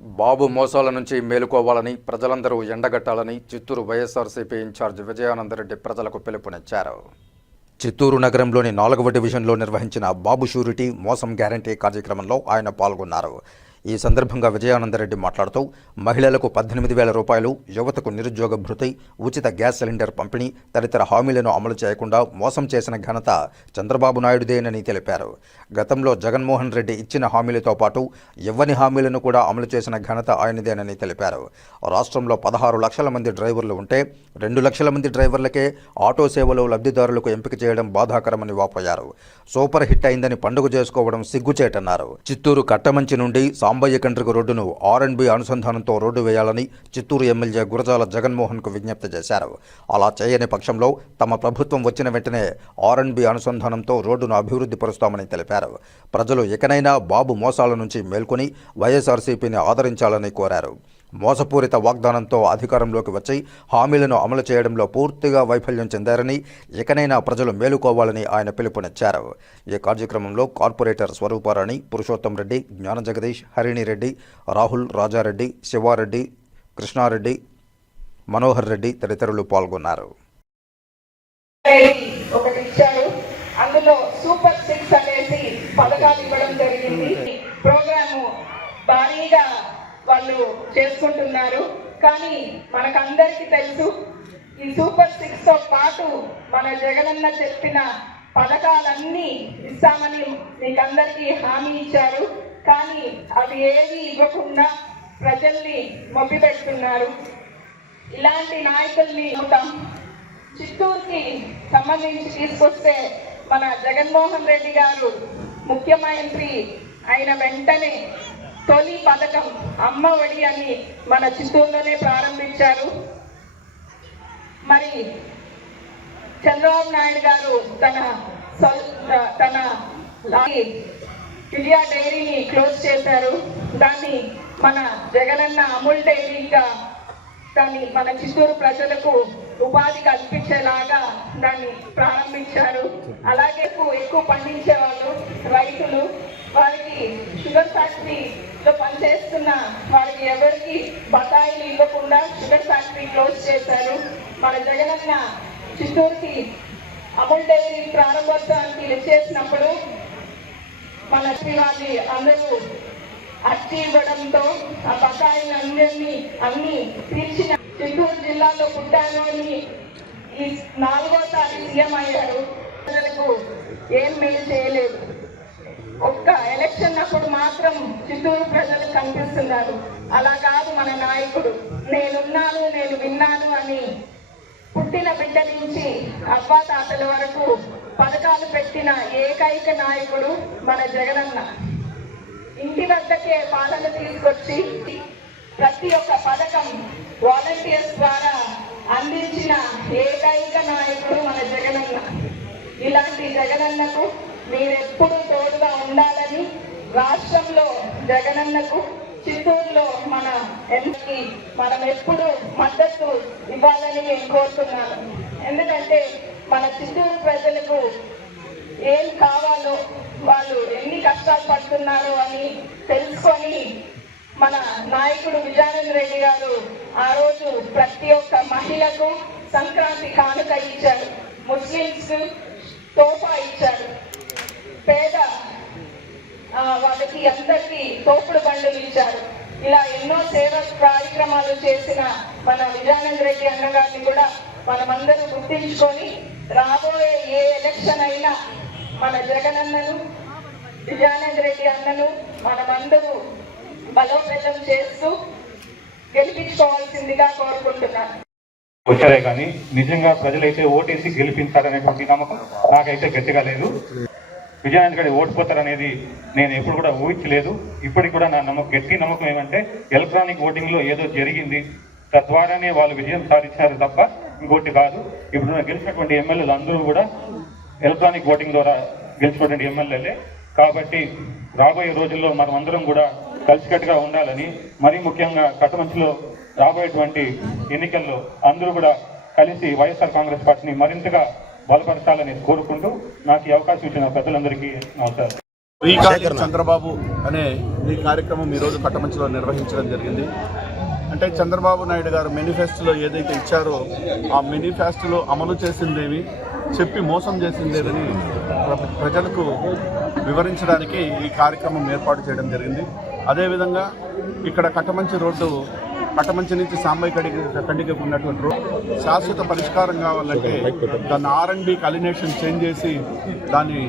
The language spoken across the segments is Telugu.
బాబు మోసాల నుంచి మేలుకోవాలని ప్రజలందరూ ఎండగట్టాలని చిత్తూరు వైఎస్ఆర్సీపీ ఇన్ఛార్జ్ విజయానందరెడ్డి ప్రజలకు పిలుపునిచ్చారు. చిత్తూరు నగరంలోని నాలుగవ డివిజన్లో నిర్వహించిన బాబు షూరిటీ మోసం గ్యారంటీ కార్యక్రమంలో ఆయన పాల్గొన్నారు. ఈ సందర్భంగా విజయానందరెడ్డి మాట్లాడుతూ మహిళలకు పద్దెనిమిది వేల రూపాయలు యువతకు నిరుద్యోగ భృతి ఉచిత గ్యాస్ సిలిండర్ పంపిణీ తదితర హామీలను అమలు చేయకుండా మోసం చేసిన ఘనత చంద్రబాబు నాయుడుదేనని తెలిపారు. గతంలో జగన్మోహన్ రెడ్డి ఇచ్చిన హామీలతో పాటు ఇవ్వని హామీలను కూడా అమలు చేసిన ఘనత ఆయనదేనని తెలిపారు. రాష్ట్రంలో పదహారు లక్షల మంది డ్రైవర్లు ఉంటే రెండు లక్షల మంది డ్రైవర్లకే ఆటో సేవలు లబ్ధిదారులకు ఎంపిక చేయడం బాధాకరమని వాపోయారు. సూపర్ హిట్ అయిందని పండుగ చేసుకోవడం సిగ్గుచేటన్నారు. చిత్తూరు కట్టమంచి నుండి సాంబయ్య కండ్రిక రోడ్డును ఆర్ అండ్ బి అనుసంధానంతో రోడ్డు వేయాలని చిత్తూరు ఎమ్మెల్యే గురజాల జగన్మోహన్కు విజ్ఞప్తి చేశారు. అలా చేయని పక్షంలో తమ ప్రభుత్వం వచ్చిన వెంటనే ఆర్ అండ్ బి అనుసంధానంతో రోడ్డును అభివృద్ధి పరుస్తామని తెలిపారు. ప్రజలు ఇకనైనా బాబు మోసాల నుంచి మేల్కొని వైఎస్ఆర్సీపీని ఆదరించాలని కోరారు. మోసపూరిత వాగ్దానంతో అధికారంలోకి వచ్చి హామీలను అమలు చేయడంలో పూర్తిగా వైఫల్యం చెందారని ఇకనైనా ప్రజలు మేలుకోవాలని ఆయన పిలుపునిచ్చారు. ఈ కార్యక్రమంలో కార్పొరేటర్ స్వరూపారాణి పురుషోత్తం రెడ్డి జ్ఞాన జగదీష్ హరిణి రెడ్డి రాహుల్ రాజారెడ్డి శివారెడ్డి కృష్ణారెడ్డి మనోహర్ రెడ్డి తదితరులు పాల్గొన్నారు. అందులో సూపర్ సిక్స్ అనేసి పథకాలు ఇవ్వడం జరిగింది. ప్రోగ్రాము భారీగా వాళ్ళు చేసుకుంటున్నారు. కానీ మనకందరికీ తెలుసు ఈ సూపర్ సిక్స్తో పాటు మన జగనన్న చెప్పిన పథకాలన్నీ ఇస్తామని మీకందరికీ హామీ ఇచ్చారు. కానీ అవి ఏవి ఇవ్వకుండా ప్రజల్ని మొబ్బి పెడుతున్నారు ఇలాంటి నాయకుల్ని ఉంటాం చిత్తూరుకి సంబంధించి తీసుకొస్తే మన జగన్మోహన్ రెడ్డి గారు ముఖ్యమంత్రి అయిన వెంటనే తొలి పథకం అమ్మ ఒడి అని మన చిత్తూరులోనే ప్రారంభించారు. మరి చంద్రబాబు నాయుడు గారు తన తన ఇండియా డైరీని క్లోజ్ చేశారు. దాన్ని మన జగనన్న అమూల్ డైరీగా దాన్ని మన చిత్తూరు ప్రజలకు ఉపాధి కల్పించేలాగా దాన్ని ప్రారంభించారు. అలాగే ఎక్కువ పండించే వాళ్ళు రైతులు. వారికి షుగర్ లో పనిచేస్తున్న వారికి ఎవరికి బకాయిలు ఇవ్వకుండా షుగర్ ఫ్యాక్టరీ క్లోజ్ చేశారు. మన జగనన్న చిత్తూరుకి అమూల్ డైరీ ప్రారంభోత్సవానికి చేసినప్పుడు మన శ్రీవారి అందరూ అట్టి ఇవ్వడంతో ఆ బకాయిలందరినీ అన్ని తీర్చిన చిత్తూరు జిల్లాలో పుట్టాను అని ఈ నాలుగోసారి సీఎం అయ్యారు. ప్రజలకు ఏం మేలు చేయలేదు. ఒక్క ఎలక్షన్ అప్పుడు మాత్రం చిత్తూరు ప్రజలు కనిపిస్తున్నారు. అలా కాదు మన నాయకుడు నేనున్నాను నేను విన్నాను అని పుట్టిన బిడ్డ నుంచి అవ్వాతాతల వరకు పథకాలు పెట్టిన ఏకైక నాయకుడు మన జగనన్న. ఇంటి వద్దకే పాలన తీసుకొచ్చి ప్రతి ఒక్క పథకం వాలంటీర్స్ ద్వారా అందించిన ఏకైక నాయకుడు మన జగనన్న. ఇలాంటి జగనన్నకు మీరెప్పుడు తోడుగా ఉండాలని రాష్ట్రంలో జగనన్నకు చిత్తూరులో మన ఎంపీకి మనం ఎప్పుడు మద్దతు ఇవ్వాలని నేను కోరుతున్నాను. ఎందుకంటే మన చిత్తూరు ప్రజలకు ఏం కావాలో వాళ్ళు ఎన్ని కష్టాలు పడుతున్నారో అని తెలుసుకొని మన నాయకుడు విజయానంద రెడ్డి గారు ఆ రోజు ప్రతి ఒక్క మహిళకు సంక్రాంతి కానుక ఇచ్చారు. ముస్లింస్ తోఫా ఇచ్చారు. పేద వాళ్ళకి అందరికీ తోపుడు బండ్లు ఇచ్చారు. ఇలా ఎన్నో సేవ కార్యక్రమాలు చేసిన మన విజయానంద రెడ్డి అన్నగారిని కూడా మనమందరూ గుర్తించుకొని రాబోయే ఏ ఎలక్షన్ అయినా మన జగనన్నను విజయానంద రెడ్డి అన్నను మనమందరూ బలోపేతం చేస్తూ గెలిపించుకోవాల్సిందిగా కోరుకుంటున్నాను. వచ్చారే కానీ నిజంగా ప్రజలైతే ఓటేసి గెలిపించారనేటువంటి నమ్మకం నాకైతే గట్టిగా లేదు. విజయానంద గారి ఓడిపోతారనేది నేను ఎప్పుడు కూడా ఊహించలేదు. ఇప్పటికి కూడా నా నమ్మకం గట్టి నమ్మకం ఏమంటే ఎలక్ట్రానిక్ ఓటింగ్లో ఏదో జరిగింది. తద్వారానే వాళ్ళు విజయం సాధించారు తప్ప ఇంకోటి కాదు. ఇప్పుడు గెలిచినటువంటి ఎమ్మెల్యేలు అందరూ కూడా ఎలక్ట్రానిక్ ఓటింగ్ ద్వారా గెలిచినటువంటి ఎమ్మెల్యేలే. కాబట్టి రాబోయే రోజుల్లో మనం అందరం కూడా కలిసికట్టుగా ఉండాలని మరీ ముఖ్యంగా కటమంచిలో రాబోయేటువంటి ఎన్నికల్లో అందరూ కూడా కలిసి వైఎస్ఆర్ కాంగ్రెస్ పార్టీని మరింతగా బలపరచాలని కోరుకుంటూ నాకు ఈ అవకాశం ఇచ్చిన పెద్దలందరికీ నమస్కారం. శ్రీకాళి చంద్రబాబు అనే ఈ కార్యక్రమం ఈరోజు కట్టమంచిలో నిర్వహించడం జరిగింది. అంటే చంద్రబాబు నాయుడు గారు మేనిఫెస్టోలో ఏదైతే ఇచ్చారో ఆ మేనిఫెస్టోలో అమలు చేసిందేమి చెప్పి మోసం చేసిందేదని ప్ర- ప్రజలకు వివరించడానికి ఈ కార్యక్రమం ఏర్పాటు చేయడం జరిగింది. అదేవిధంగా ఇక్కడ కట్టమంచి రోడ్డు కట్టమంచి నుంచి సాంబయ్య కడిగి కండికి ఉన్నటువంటి రోడ్ శాశ్వత పరిష్కారం కావాలంటే దాన్ని ఆర్ కలినేషన్ చేంజ్ చేసి దాన్ని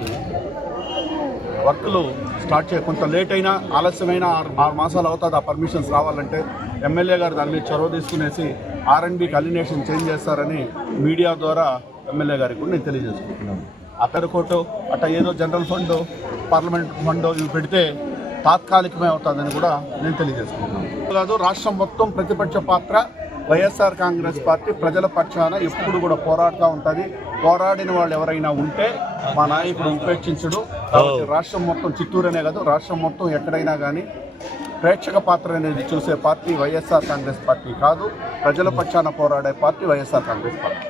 వర్క్లు స్టార్ట్ చేయ కొంత లేట్ అయినా ఆలస్యమైన ఆరు ఆరు మాసాలు అవుతుంది ఆ పర్మిషన్స్ రావాలంటే ఎమ్మెల్యే గారు దాని మీద చొరవ తీసుకునేసి ఆర్ఎండ్బి కలినేషన్ చేంజ్ చేస్తారని మీడియా ద్వారా ఎమ్మెల్యే గారికి కూడా నేను తెలియజేసుకుంటున్నాను. అక్కడ కోటు అట్ట ఏదో జనరల్ ఫండ్ పార్లమెంట్ ఫండ్ ఇవి పెడితే తాత్కాలికమే అవుతుందని కూడా నేను తెలియజేసుకుంటున్నాను. కాదు రాష్ట్రం మొత్తం ప్రతిపక్ష పాత్ర వైఎస్ఆర్ కాంగ్రెస్ పార్టీ ప్రజల పక్షాన ఎప్పుడు కూడా పోరాడుతూ ఉంటుంది. పోరాడిన వాళ్ళు ఎవరైనా ఉంటే మా నాయకుడు ఉపేక్షించడు. కాబట్టి రాష్ట్రం మొత్తం చిత్తూరునే కాదు రాష్ట్రం మొత్తం ఎక్కడైనా కానీ ప్రేక్షక పాత్ర అనేది చూసే పార్టీ వైఎస్ఆర్ కాంగ్రెస్ పార్టీ కాదు. ప్రజల పక్షాన పోరాడే పార్టీ వైఎస్ఆర్ కాంగ్రెస్ పార్టీ.